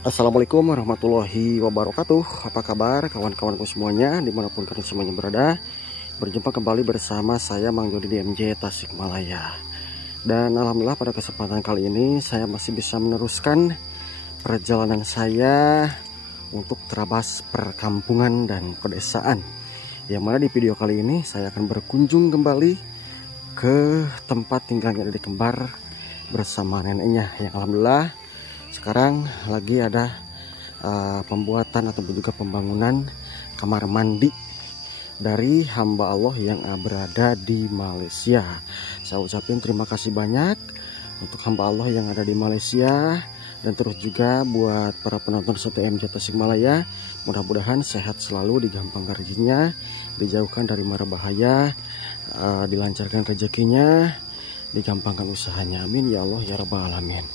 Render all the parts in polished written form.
Assalamualaikum warahmatullahi wabarakatuh. Apa kabar kawan-kawanku semuanya dimanapun kalian semuanya berada. Berjumpa kembali bersama saya Mang Jody DMJ Tasikmalaya. Dan alhamdulillah pada kesempatan kali ini saya masih bisa meneruskan perjalanan saya untuk terabas perkampungan dan pedesaan. Yang mana di video kali ini saya akan berkunjung kembali ke tempat tinggalnya Dede Kembar bersama neneknya, yang alhamdulillah sekarang lagi ada pembuatan atau juga pembangunan kamar mandi dari hamba Allah yang berada di Malaysia. Saya ucapin terima kasih banyak untuk hamba Allah yang ada di Malaysia, dan terus juga buat para penonton STMJ Tasikmalaya, mudah-mudahan sehat selalu, digampangkan rezekinya, dijauhkan dari mara bahaya, dilancarkan rezekinya, digampangkan usahanya, amin ya Allah ya rabbal alamin.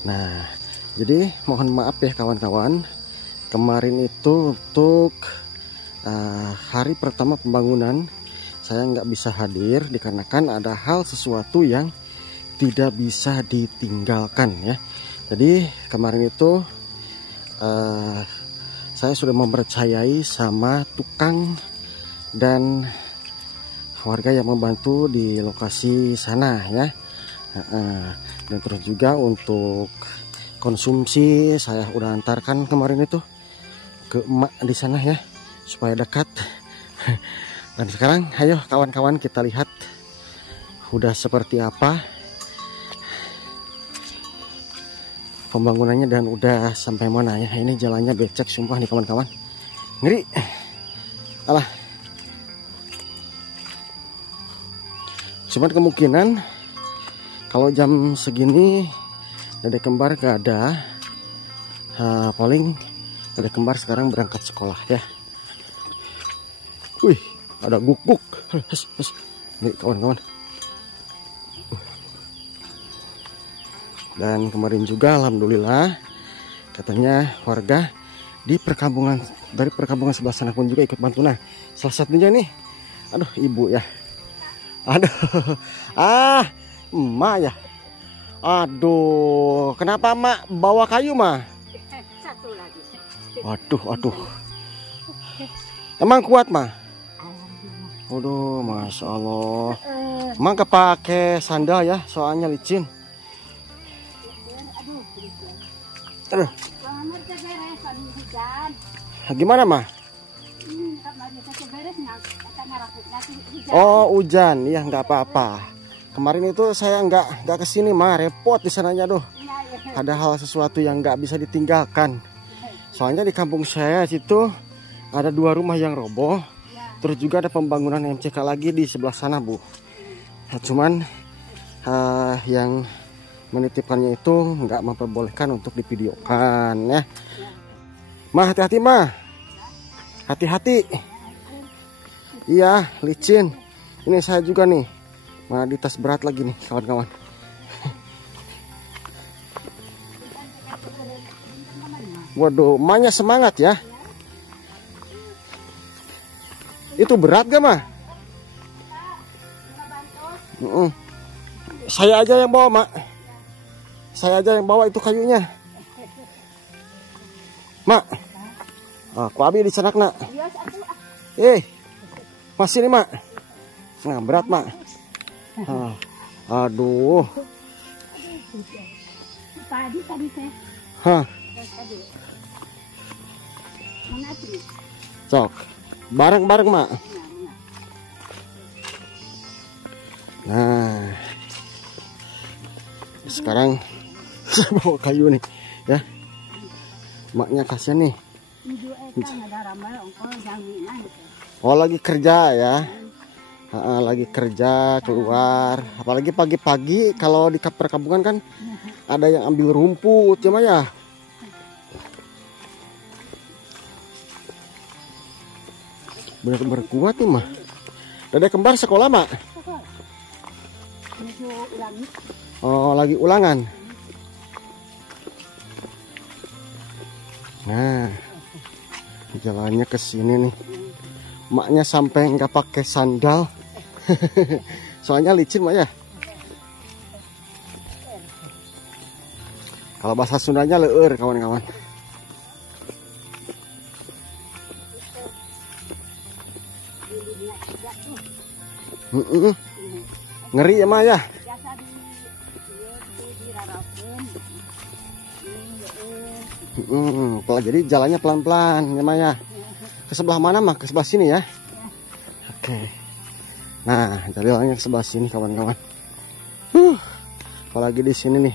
Nah, jadi mohon maaf ya kawan-kawan, kemarin itu untuk hari pertama pembangunan saya nggak bisa hadir dikarenakan ada hal sesuatu yang tidak bisa ditinggalkan ya. Jadi kemarin itu saya sudah mempercayai sama tukang dan warga yang membantu di lokasi sana ya. Dan terus juga untuk konsumsi saya udah antarkan kemarin itu ke emak di sana ya, supaya dekat. Dan sekarang ayo kawan-kawan kita lihat udah seperti apa pembangunannya dan udah sampai mana ya. Ini jalannya becek sumpah nih kawan-kawan, ngeri. Alah, cuman kemungkinan kalau jam segini Dede Kembar gak ada, paling Dede Kembar sekarang berangkat sekolah ya. Wih, ada guk-guk. Nih kawan-kawan. Dan kemarin juga alhamdulillah katanya warga di perkampungan, dari perkampungan sebelah sana pun juga ikut bantu. Nah, salah satunya nih, aduh ibu ya. Aduh, emak ya. Aduh, kenapa mak bawa kayu mah? Satu lagi. Aduh. Emang kuat mah? Aduh, masya Allah. Emang kepake sandal ya, soalnya licin. Aduh. Gimana mah? Oh, hujan, ya nggak apa-apa. Kemarin itu saya nggak kesini mah, repot di sananya. Aduh, ada hal sesuatu yang nggak bisa ditinggalkan. Soalnya di kampung saya situ ada 2 rumah yang roboh, terus juga ada pembangunan MCK lagi di sebelah sana bu. Nah, cuman yang menitipkannya itu nggak memperbolehkan untuk divideokan ya. Mah hati-hati mah, hati-hati. Iya licin. Ini saya juga nih. Mana di tas berat lagi nih kawan-kawan. Waduh, emaknya semangat ya. Itu berat gak mah? Saya aja yang bawa mak. Saya aja yang bawa itu kayunya. Mak, aku abi di sanak nak. Masih nih mak. Nah berat mak. Aduh. Tadi saya. Hah. Sok. Bareng-bareng mak. Nah. Sekarang saya bawa kayu nih ya. Maknya kasihan nih. Oh lagi kerja ya. Lagi kerja keluar, apalagi pagi-pagi kalau di perkampungan kan ada yang ambil rumput cuma ya. Bener-bener kuat nih mah. Dede Kembar sekolah mak? Oh lagi ulangan. Nah jalannya ke sini nih, maknya sampai nggak pakai sandal. Soalnya licin mak ya. Kalau bahasa Sundanya leur kawan-kawan. Ngeri ya mah ya. Biasa dirarapeun. Jadi jalannya pelan-pelan ya mah ya. Ke sebelah mana mah? Ke sebelah sini ya. Oke. Nah, jalannya ke sebelah sini kawan-kawan. Apalagi di sini nih,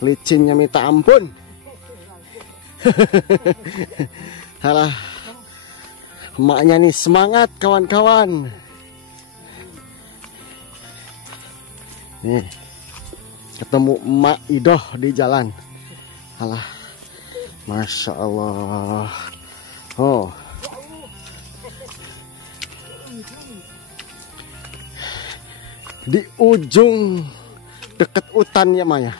licinnya minta ampun. Alah, emaknya nih semangat kawan-kawan. Nih, ketemu emak Idoh di jalan. Alah, Masya Allah. Oh, di ujung deket hutan ya Maya.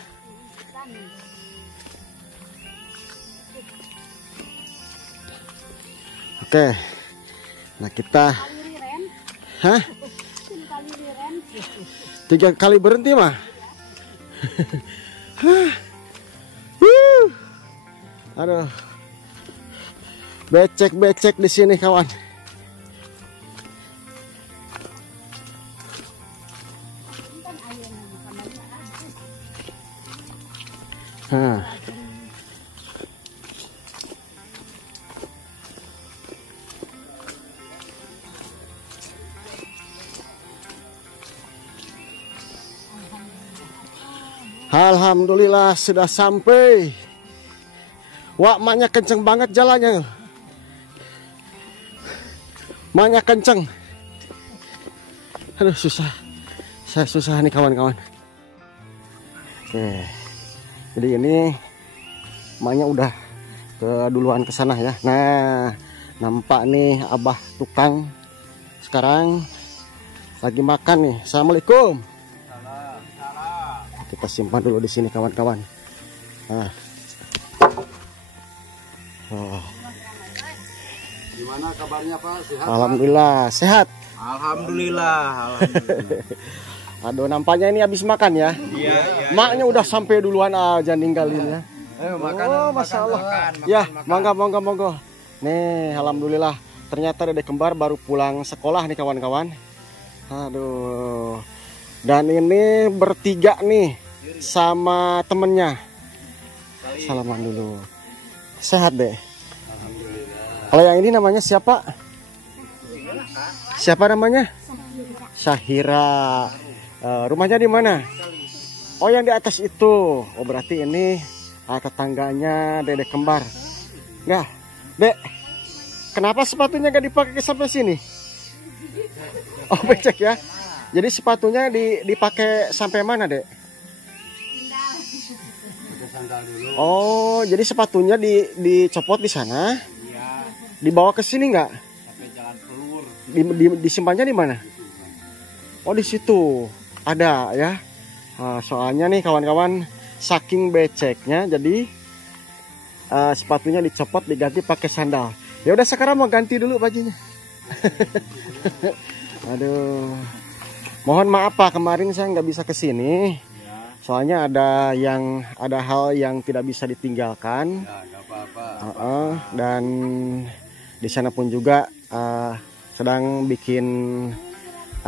Oke, nah kita, hah? 3 kali berhenti mah. Aduh, becek di sini kawan. Alhamdulillah sudah sampai. Wah, maknya kenceng banget jalannya. Maknya kenceng. Aduh, susah. Saya susah nih kawan-kawan. Oke. Jadi ini maknya udah duluan ke sana ya. Nah, nampak nih abah tukang sekarang lagi makan nih. Assalamualaikum. Kita simpan dulu di sini kawan-kawan. Nah. Oh. Gimana kabarnya Pak? Sehat? Alhamdulillah sehat. Alhamdulillah. Aduh, nampaknya ini habis makan ya. Iya. Maknya udah sampai duluan aja ninggalin ya. Makan. Oh, Masya Allah. Ya, monggo. Nih, alhamdulillah. Ternyata Dedek kembar baru pulang sekolah nih kawan-kawan. Aduh. Dan ini bertiga nih sama temennya. Salaman dulu. Sehat deh. Kalau yang ini namanya siapa? Siapa namanya? Syahira. Rumahnya di mana? Oh, yang di atas itu. Oh, berarti ini tetangganya Dedek kembar. Nggak, Dek. Kenapa sepatunya gak dipakai sampai sini? Oh, becek ya. Jadi sepatunya dipakai sampai mana, Dek? Oh, jadi sepatunya dicopot di sana. Dibawa ke sini nggak? Disimpannya di mana? Oh, di situ ada ya. Nah, soalnya nih kawan-kawan, saking beceknya, jadi sepatunya dicopot diganti pakai sandal. Ya udah, sekarang mau ganti dulu bajunya. Aduh, mohon maaf Pak, kemarin saya nggak bisa ke sini. Soalnya ada hal yang tidak bisa ditinggalkan. Ya, nggak apa-apa. Dan di sana pun juga sedang bikin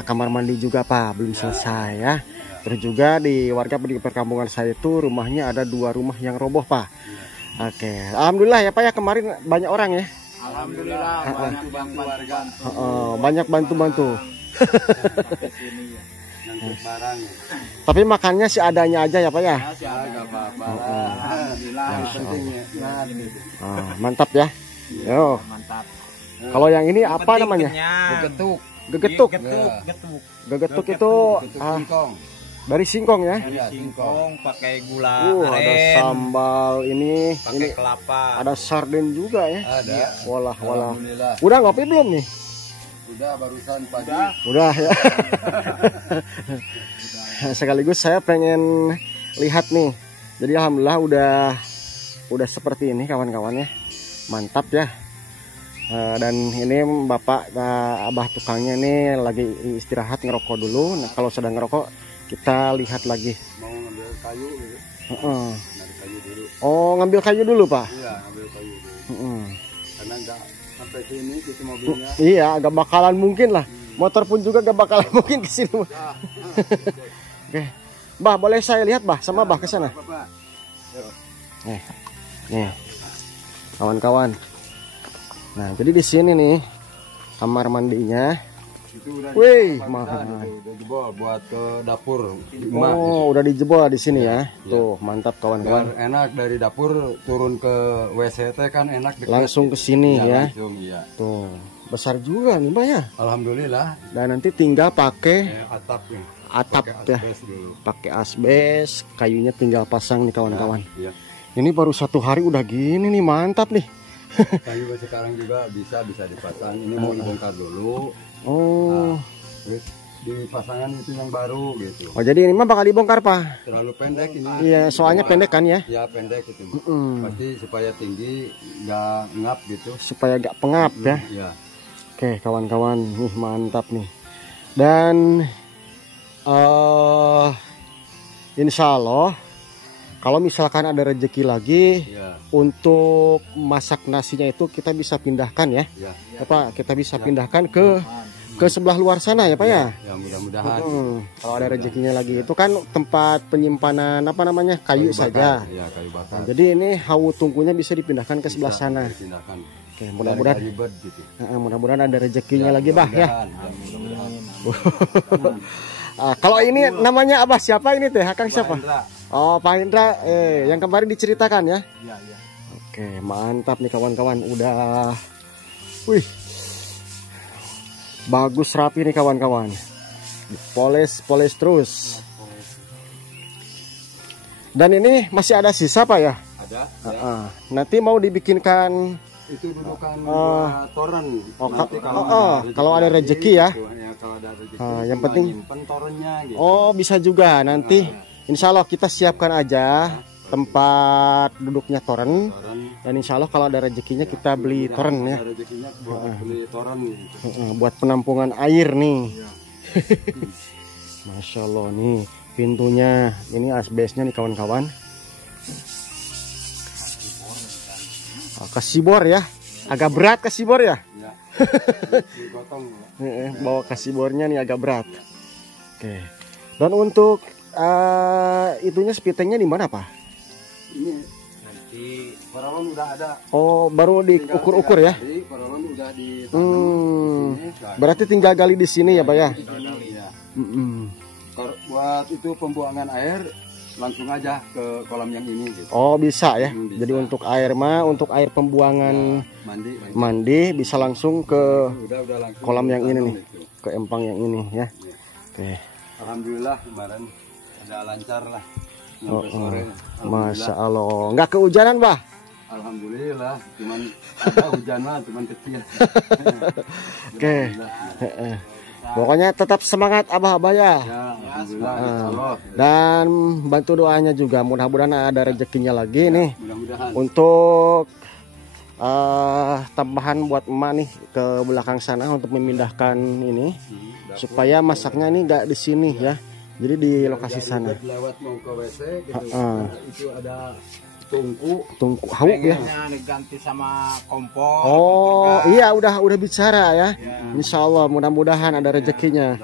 kamar mandi juga Pak, belum selesai ya. Terus juga di perkampungan saya itu rumahnya ada 2 rumah yang roboh Pak. Oke, alhamdulillah ya Pak ya, kemarin banyak orang ya. Alhamdulillah, bantu warga. Banyak bantu-bantu. Barang. Tapi makannya seadanya aja ya Pak ya. Nggak apa-apa. Alhamdulillah. Mantap ya. Yo. Mantap. Kalau yang ini apa namanya? Gegetuk. Gegetuk itu Singkong. dari singkong ya. Singkong pakai gula Ada aren, sambal ini pakai kelapa. ada sarden juga ya. Ada. Walah. Alhamdulillah. Udah ngopi belum nih? Udah barusan pagi. Udah ya. Sekaligus saya pengen lihat nih. Jadi alhamdulillah udah seperti ini kawan-kawan ya. Mantap ya. Dan ini bapak abah tukangnya ini lagi istirahat ngerokok dulu. Nah, kalau sedang ngerokok kita lihat lagi. Mau ngambil kayu gitu. Ngambil kayu dulu. Oh, ngambil kayu dulu Pak. Iya, ngambil kayu dulu. Karena nggak sampai sini gitu mobilnya. Iya, agak bakalan mungkin lah. Motor pun juga gak bakal mungkin ke sini. Oke. Bah, boleh saya lihat, Bah? Sama Bah ke sana. Nih. Kawan-kawan. Nah, jadi di sini nih kamar mandinya. Itu udah Wih, mahal. Udah jebol buat ke dapur. Oh, udah dijebol di sini ya. Tuh, mantap kawan-kawan. Biar enak dari dapur turun ke WC kan enak deket. Langsung ke sini ya. Langsung, iya. Tuh, besar juga nih, Mbak ya. Alhamdulillah. Dan nanti tinggal pakai Atap nih. atap Pakai ya. asbes dulu. Pakai asbes, kayunya tinggal pasang nih kawan-kawan. Iya. Ini baru 1 hari udah gini nih, mantap nih. Kayu sekarang juga bisa dipasang. Ini mau dibongkar dulu. Oh. Terus dipasangkan itu yang baru gitu. Oh, jadi ini mah bakal dibongkar, Pak. Terlalu pendek ini. Iya, soalnya pendek kan ya. Ya pendek itu. Mm-mm. Pasti supaya tinggi nggak ngap gitu. Supaya gak pengap ya. Ya. Oke, kawan-kawan, nih mantap nih. Dan insya Allah kalau misalkan ada rezeki lagi Ya. untuk masak nasinya itu kita bisa pindahkan ya. Ya. Apa kita bisa pindahkan ke sebelah luar sana ya, Pak ya. Ya mudah-mudahan. Kalau ada rezekinya lagi itu kan tempat penyimpanan apa namanya kayu saja. Ya kayu bakar. Nah, jadi ini hawu tungkunya bisa dipindahkan ke sebelah sana. Dipindahkan. Oke, mudah-mudahan ribet gitu. mudah-mudahan ada rezekinya lagi, Bah ya. Mudah-mudahan. Kalau ini namanya Abah siapa ini teh? Kang siapa? Indra. Oh, Pak Indra, yang kemarin diceritakan ya. Iya, iya. Oke, mantap nih kawan-kawan. Udah, wih, bagus rapi nih kawan-kawan. Poles terus. Dan ini masih ada sisa Pak ya? Ada. Nanti mau dibikinkan. Itu dulu kan buat toren. Oh, Nanti kalau ada rezeki ya. Gitu. Ya, kalau ada rezeki. Yang penting. Nyimpen torennya gitu. Oh, bisa juga nanti. Insya Allah kita siapkan aja tempat duduknya toren. Dan insya Allah kalau ada rezekinya kita beli toren ya. Ada rezekinya buat beli toren gitu. Buat penampungan air nih. Masya Allah nih pintunya. Ini asbesnya nih kawan-kawan. Kasibor ya. Agak berat kasibor ya. Ya. Digotong. Bawa kasibornya nih agak berat. Oke. Dan untuk itunya spitengnya di mana Pak? Ini nanti poralon udah ada. Oh, baru diukur-ukur ya? Poralon udah di. Berarti tinggal gali di sini ya Pak ya? Ya. Buat itu pembuangan air langsung aja ke kolam yang ini gitu. Oh, bisa ya. Bisa. Jadi untuk air untuk air pembuangan mandi bisa langsung ke udah langsung kolam yang ini nih. Itu. Ke empang yang ini ya. Oke. Alhamdulillah kemarin ada lancar lah. Sampai sore. Masya Allah. Nggak kehujanan, Bah? Alhamdulillah, cuman ada hujan lah, cuman kecil. Oke. Pokoknya tetap semangat Abah-abah ya. Ya, alhamdulillah. Dan bantu doanya juga. Mudah-mudahan ada rezekinya lagi nih. Mudah-mudahan. Untuk tambahan buat emak nih ke belakang sana untuk memindahkan ini supaya masaknya ini nggak di sini ya. Jadi di lokasi sana. Lewat mau ke WC gitu. Itu ada tungku hauk ya. Diganti sama kompor. Oh iya udah bicara ya. Insya Allah mudah-mudahan ada rezekinya.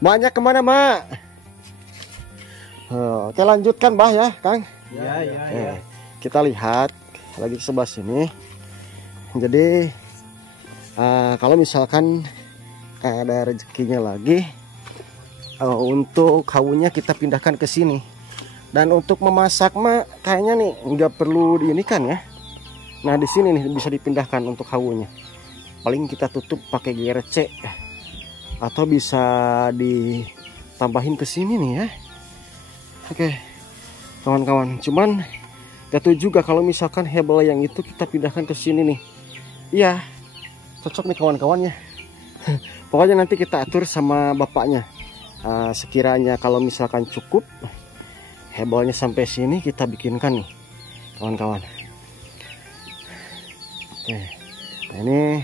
Maknya kemana Mak? Oke lanjutkan Bah ya Kang. Iya. Kita lihat lagi ke sebelah sini. Jadi kalau misalkan ada rezekinya lagi, untuk kawunya kita pindahkan ke sini. Dan untuk memasak mah kayaknya nih nggak perlu diinikan ya. Nah di sini nih bisa dipindahkan untuk kawunya. Paling kita tutup pakai GRC atau bisa ditambahin ke sini nih ya. Oke kawan-kawan. Cuman gak tahu juga kalau misalkan hebel yang itu kita pindahkan ke sini nih. Iya cocok nih kawan-kawannya. Pokoknya nanti kita atur sama bapaknya. Sekiranya kalau misalkan cukup hebelnya sampai sini kita bikinkan nih kawan-kawan. Oke, nah ini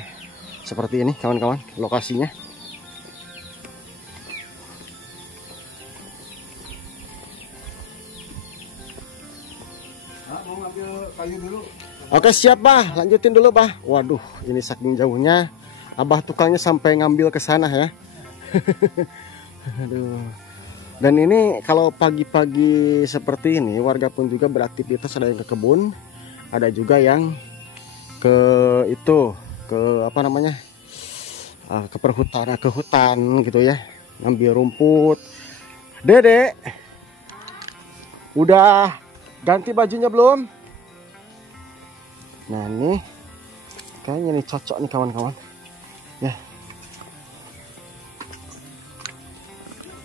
seperti ini kawan-kawan lokasinya. Mau ngambil kayu dulu. Oke siap Bah, lanjutin dulu Bah. Waduh ini saking jauhnya Abah tukangnya sampai ngambil ke sana ya. Aduh. Dan ini kalau pagi-pagi seperti ini warga pun juga beraktivitas, ada yang ke kebun, ada juga yang ke itu, ke apa namanya, ke perhutan, ke hutan gitu ya, ngambil rumput. Dede, udah ganti bajunya belum? Nah nih, kayaknya nih cocok nih kawan-kawan. Ya.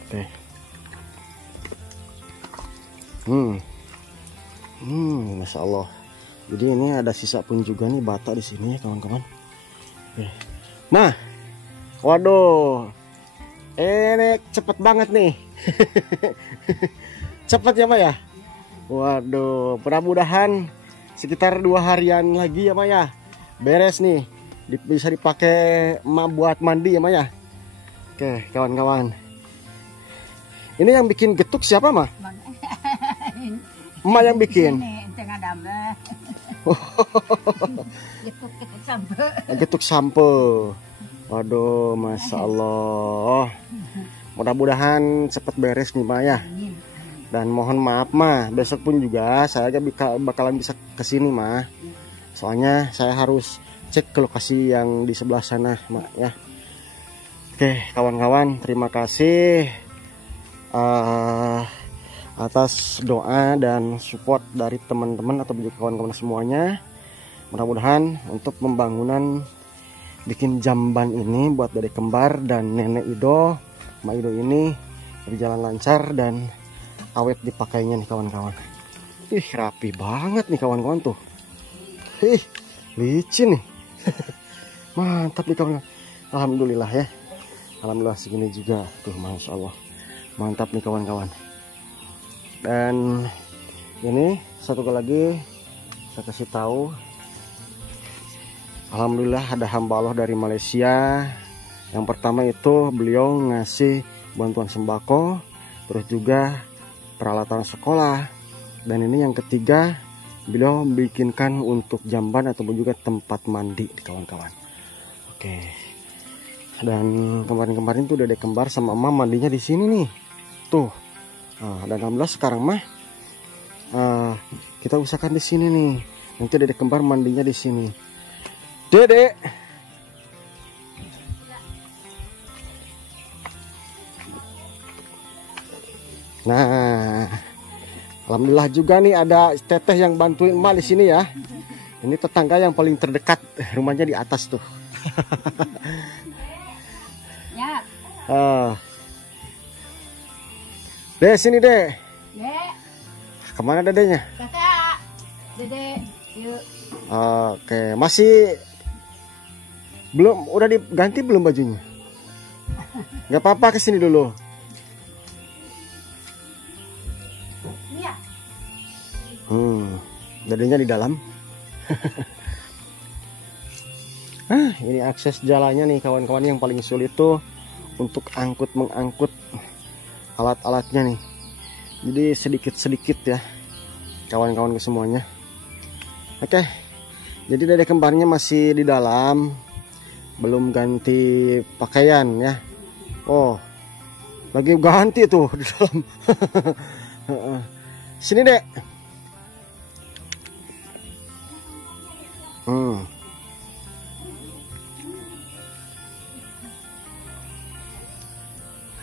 Oke. Masya Allah. Jadi ini ada sisa pun juga nih bata di sini ya kawan-kawan. Oke. Mah, waduh, ini cepet banget nih. Cepet ya Mah ya. Waduh, mudah-mudahan sekitar 2 harian lagi ya Mah ya. Beres nih, bisa dipakai emak buat mandi ya Mah ya. Oke kawan-kawan, ini yang bikin getuk siapa Mah? Emak yang bikin. Getuk sampo. Waduh, masya Allah. Mudah-mudahan cepat beres nih Mah ya. Dan mohon maaf Mah, besok pun juga saya bakalan bisa kesini Mah. Soalnya saya harus cek ke lokasi yang di sebelah sana Mah ya. Oke kawan-kawan, terima kasih atas doa dan support dari teman-teman atau juga kawan-kawan semuanya. Mudah-mudahan untuk pembangunan bikin jamban ini buat Dedek Kembar dan Nenek Ido, Mak Ido ini berjalan lancar dan awet dipakainya nih kawan-kawan. Ih, rapi banget nih kawan-kawan tuh. Ih, licin nih. Mantap nih kawan-kawan. Alhamdulillah ya. Alhamdulillah segini juga tuh, masya Allah. Mantap nih kawan-kawan. Dan ini satu lagi saya kasih tahu, alhamdulillah ada hamba Allah dari Malaysia. Yang pertama itu beliau ngasih bantuan sembako, terus juga peralatan sekolah. Dan ini yang ketiga, beliau bikinkan untuk jamban ataupun juga tempat mandi kawan-kawan. Oke. Dan kemarin-kemarin tuh Dedek Kembar sama Emak mandinya di sini nih. Tuh. Nah, dan alhamdulillah sekarang mah kita usahakan di sini nih. Nanti Dedek Kembar mandinya di sini. Dedek. Nah, alhamdulillah juga nih ada teteh yang bantuin Emak di sini ya. Ini tetangga yang paling terdekat, rumahnya di atas tuh. Ya. Dek, sini Dek. Dek. Kemana dedenya? Kakak. Dede, yuk. Oke, masih belum, udah diganti belum bajunya? Gak apa-apa, kesini dulu. Iya. Dedenya di dalam. Ini akses jalannya nih kawan-kawan, yang paling sulit tuh untuk mengangkut alat-alatnya nih. Jadi sedikit-sedikit ya kawan-kawan semuanya. Oke. Jadi Dedek Kembarnya masih di dalam, belum ganti pakaian ya. Oh, lagi ganti tuh di dalam. Sini Dek.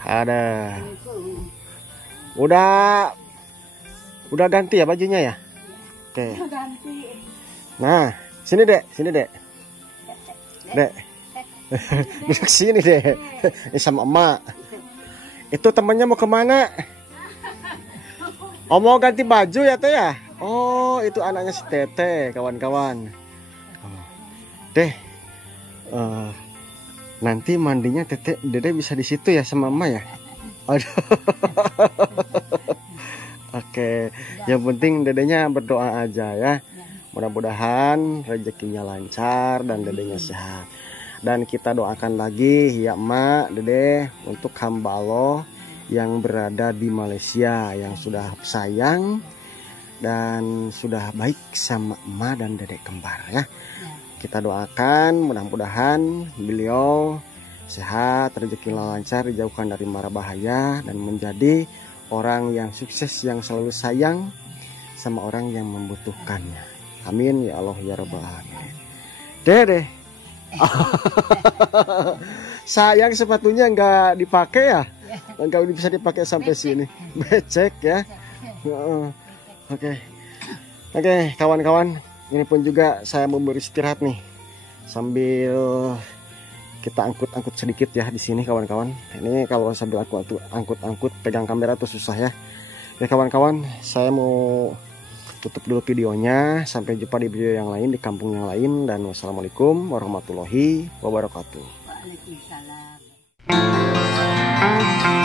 Ada. Udah ganti ya bajunya ya? Oke. Nah, sini Dek, sini Dek. Dek. Duduk sini Dek. Sama emak. Itu temannya mau kemana? Oh, mau ganti baju ya Teh ya? Oh, itu anaknya si Tete, kawan-kawan. Deh. Nanti mandinya Dede bisa di situ ya sama Mama ya? Aduh. Oke, yang penting Dedenya berdoa aja ya. Mudah-mudahan rezekinya lancar dan Dedenya sehat. Dan kita doakan lagi ya Emak, Dede, untuk hamba Allah yang berada di Malaysia, yang sudah sayang dan sudah baik sama emak dan dedek kembar ya. Ya. Kita doakan mudah-mudahan beliau sehat, rezeki lancar, dijauhkan dari mara bahaya dan menjadi orang yang sukses, yang selalu sayang sama orang yang membutuhkannya. Amin ya Allah ya rabbal alamin. Dede. Sayang sepatunya nggak dipakai ya? Nggak bisa dipakai sampai sini. Becek ya. Oke. Oke, kawan-kawan. Ini pun juga saya mau beristirahat nih. Sambil kita angkut-angkut sedikit ya di sini kawan-kawan. Ini kalau sambil angkut-angkut pegang kamera tuh susah ya. Oke kawan-kawan, saya mau tutup dulu videonya. Sampai jumpa di video yang lain, di kampung yang lain. Dan wassalamualaikum warahmatullahi wabarakatuh. Waalaikumsalam.